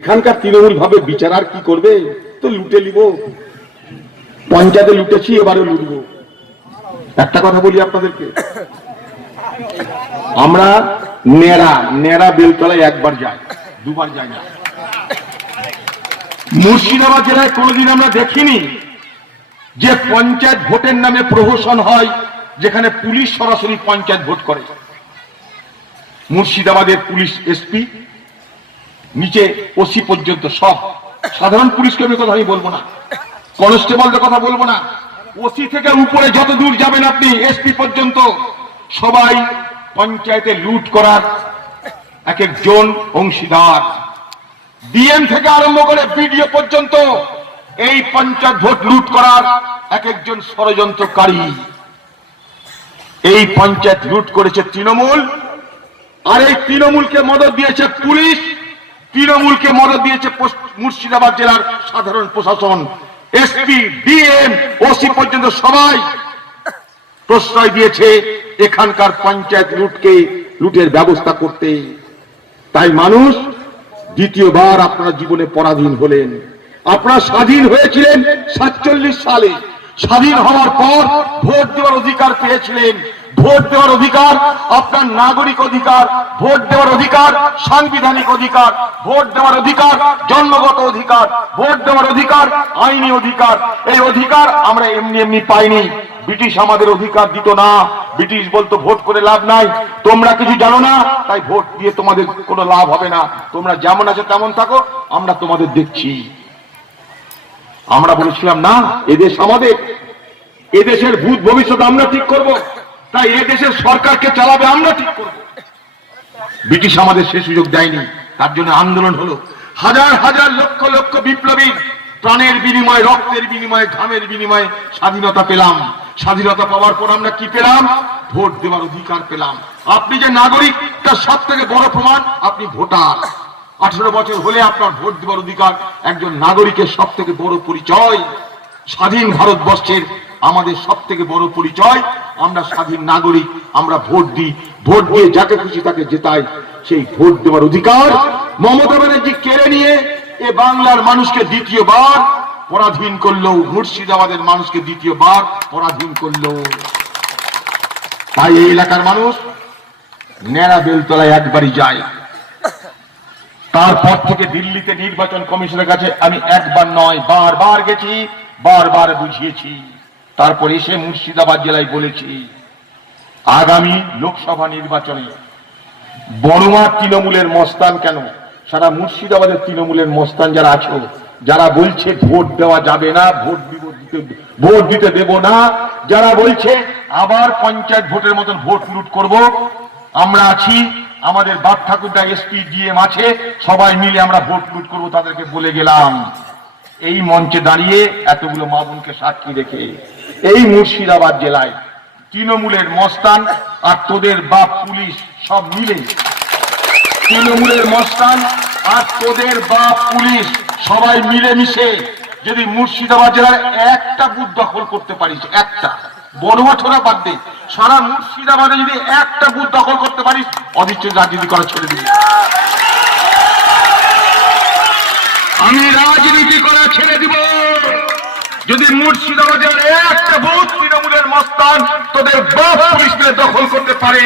এখানকার তৃণমূল ভাবে বিচার আর কি করবে? তো লুটে নিব। পঞ্চায়েতে লুটেছি এবারে লুটব। একটা কথা বলি আপনাদেরকে। আমরা নেড়া নেড়া বেলতলায় একবার যাই, দুবার যাই না। মুর্শিদাবাদ জেলায় কোনোদিন আমরা দেখিনি। যে পঞ্চায়েত ভোটের নামে প্রহসন হয়, যেখানে পুলিশ সরাসরি পঞ্চায়েত ভোট করে। মুর্শিদাবাদের পুলিশ এসপি, নিচে ওসি পর্যন্ত সব। সাধারণ পুলিশ কর্মীর কথা আমি বলব না। কনস্টেবলদের কথা বলব না। ওসি থেকে উপরে যত দূর যাবেন আপনি, এসপি পর্যন্ত সবাই পঞ্চায়েতে লুট করার এক একজন অংশীদার। ডিএম থেকে আরম্ভ করে বিডিও পর্যন্ত এই পঞ্চায়েত ভোট লুট করার এক একজন ষড়যন্ত্রকারী এই পঞ্চায়েত লুট করেছে তৃণমূল, আর এই তৃণমূলকে মদত দিয়েছে পুলিশ, তৃণমূলকে মদত দিয়েছে মুর্শিদাবাদ জেলার সাধারণ প্রশাসন, এসপি, ডিএম, ওসি পর্যন্ত সবাই প্রশ্রয় দিয়েছে এখানকার পঞ্চায়েত লুটকে, লুটের ব্যবস্থা করতে। তাই মানুষ, দ্বিতীয়বার আপনার জীবনে পরাধীন হলেন। আপনারা স্বাধীন হয়েছিলেন সাতচল্লিশ সালে। স্বাধীন হওয়ার পর ভোট দেওয়ার অধিকার পেয়েছিলেন। ভোট দেওয়ার অধিকার আপনার নাগরিক অধিকার, ভোট দেওয়ার অধিকার সাংবিধানিক অধিকার, ভোট দেওয়ার অধিকার জন্মগত অধিকার, ভোট দেওয়ার অধিকার আইনি অধিকার। এই অধিকার আমরা এমনি এমনি পাইনি। ব্রিটিশ আমাদের অধিকার দিত না। ব্রিটিশ বলতো, ভোট করে লাভ নাই। তোমরা কিছু জানো না, তাই ভোট দিয়ে তোমাদের কোনো লাভ হবে না। তোমরা যেমন আছো তেমন থাকো, আমরা তোমাদের দেখছি। আমরা বলেছিলাম, না, এদেশ আমাদের। এদেশের ভূত ভবিষ্যৎ আমরা ঠিক করব। তাই এদেশের সরকারকে চালাবে আমরা ঠিক করব। ব্রিটিশ আমাদের সে সুযোগ দেয়নি। তার জন্য আন্দোলন হলো। হাজার হাজার লক্ষ লক্ষ বিপ্লবী প্রাণের বিনিময়ে, রক্তের বিনিময়ে, ঘামের বিনিময়ে স্বাধীনতা পেলাম। স্বাধীনতা পাওয়ার পর আমরা কি পেলাম? ভোট দেওয়ার অধিকার পেলাম। আপনি যে নাগরিক, তার সব থেকে বড় প্রমাণ, আপনি ভোটার। আঠারো বছর হলে আপনার ভোট দেওয়ার অধিকার একজন নাগরিকের সব থেকে বড় পরিচয়। স্বাধীন ভারতবর্ষের আমাদের সব থেকে বড় পরিচয়, আমরা স্বাধীন নাগরিক, আমরা ভোট দিই। ভোট দিয়ে যাকে খুশি তাকে জেতাই। সেই ভোট দেওয়ার অধিকার মমতা ব্যানার্জি কেড়ে নিয়ে এ বাংলার মানুষকে দ্বিতীয়বার পরাধীন করল মুর্শিদাবাদের মানুষকে দ্বিতীয়বার পরাধীন করল তাই এই এলাকার মানুষ ন্যাড়া বেলতলায় একবারই যায়। তারপর থেকে দিল্লিতে নির্বাচন কমিশনের কাছে আমি একবার নয়, বারবার গেছি, বারবার বুঝিয়েছি। তারপর এসে মুর্শিদাবাদ জেলায় বলেছি, আগামী লোকসভা নির্বাচনে বড়মা তৃণমূলের মস্তান কেন? সারা মুর্শিদাবাদের তৃণমূলের মস্তান যারা আছো, যারা বলছে ভোট দেওয়া যাবে না, ভোট ভোট দিতে দেব না, যারা বলছে আবার পঞ্চায়েত ভোটের মতন ভোট লুট করব, আমরা আছি আমাদের বাপ ঠাকুরদা এসপি ডিএম আছে, সবাই মিলে আমরা ভোট লুট করব, তাদেরকে বলে গেলাম। এই মঞ্চে দাঁড়িয়ে এতগুলো মা বোনকে সাক্ষী রেখে, এই মুর্শিদাবাদ জেলায় তৃণমূলের মস্তান আর তোদের বাপ পুলিশ সব মিলে। তৃণমূলের মস্তান আর তোদের বাপ পুলিশ সবাই মিলেমিশে যদি মুর্শিদাবাদ জেলার একটা বুথ দখল করতে পারিস, একটা। বড়ুয়া ছোড়া বাদ দে। সারা মুর্শিদাবাদে যদি একটা বুথ দখল করতে পারিস অদৃষ্ট রাজনীতি করা ছেড়ে দিবি। আমি রাজনীতি করা ছেড়ে দিব। যদি মুর্শিদাবাদের একটা বুথ তৃণমূলের মস্তান তোদের বাপ পুলিশ দখল করতে পারে